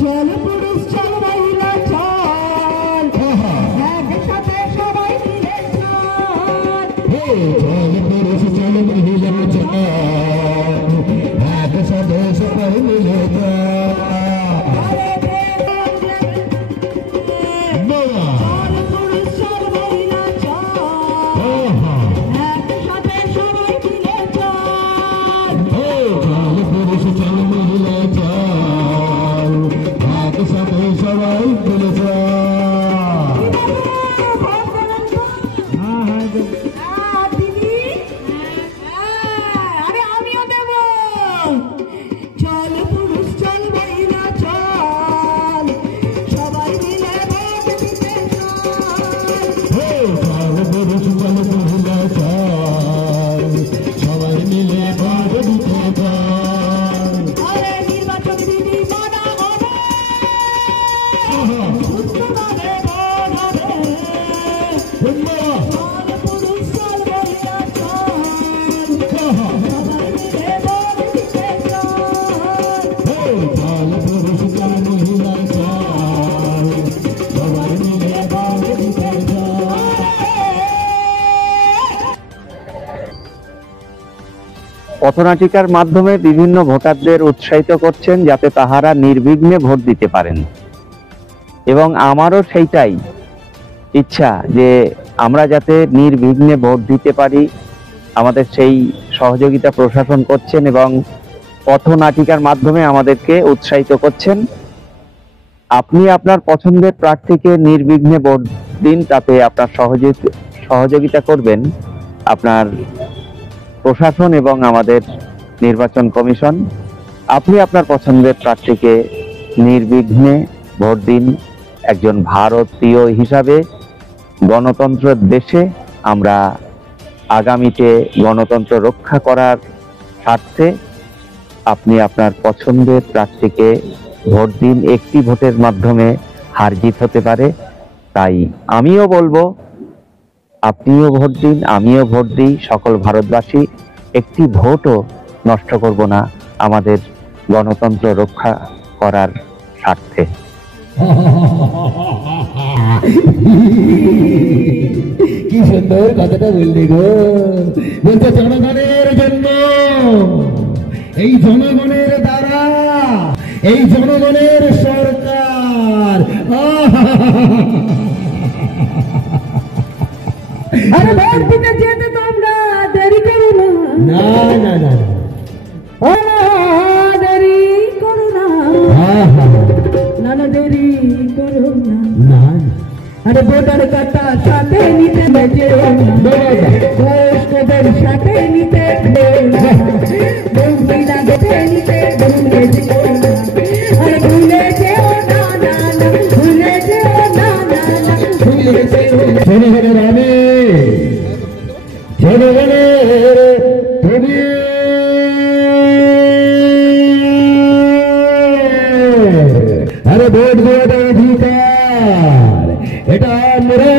চল পুরুষ চল মহিলা চল একসাথে সবাই মিলে চল চল পুরুষ চল মহিলা চল একসাথে সবাই মিলে পথনাটিকার মাধ্যমে বিভিন্ন ভোটারদের উৎসাহিত করছেন যাতে তাহারা নির্বিঘ্নে ভোট দিতে পারেন, এবং আমারও সেইটাই ইচ্ছা যে আমরা যাতে নির্বিঘ্নে ভোট দিতে পারি। আমাদের সেই সহযোগিতা প্রশাসন করছেন এবং পথনাটিকার মাধ্যমে আমাদেরকে উৎসাহিত করছেন। আপনি আপনার পছন্দের প্রার্থীকে নির্বিঘ্নে ভোট দিন, তাতে আপনার সহযোগিতা করবেন আপনার প্রশাসন এবং আমাদের নির্বাচন কমিশন। আপনি আপনার পছন্দের প্রার্থীকে নির্বিঘ্নে ভোট দিন। একজন ভারতীয় হিসাবে গণতন্ত্রের দেশে আমরা আগামীতে গণতন্ত্র রক্ষা করার স্বার্থে আপনি আপনার পছন্দের প্রার্থীকে ভোট দিন। একটি ভোটের মাধ্যমে হার জিত হতে পারে, তাই আমিও বলবো আপনিও ভোট দিন, আমিও ভোট দিই। সকল ভারতবাসী একটি ভোটও নষ্ট করব না আমাদের গণতন্ত্র রক্ষা করার স্বার্থে। কি সুন্দর কথাটা বললি গো। বলছে জনগণের জন্য, এই জনগণের দ্বারা, এই জনগণের সরকার। আরে ভোট দিতে যেতে তোমরা দেরি করো না। না না না দেরি করো না, না না দেরি করো না। আরে ভোটার কার্ডটা সাথে নিতে যেও না, বয়স্কদের সাথে নিতে মহিলা দেখে নিতে ভুলে যেও না। আরে ভুলে যেও না, না না ভুলে যেও না, না না ভুলে যেও না। জনগণের আমি, জনগণের তুমি। আরে ভোট দেওয়াটা অধিকার, এটা আমরা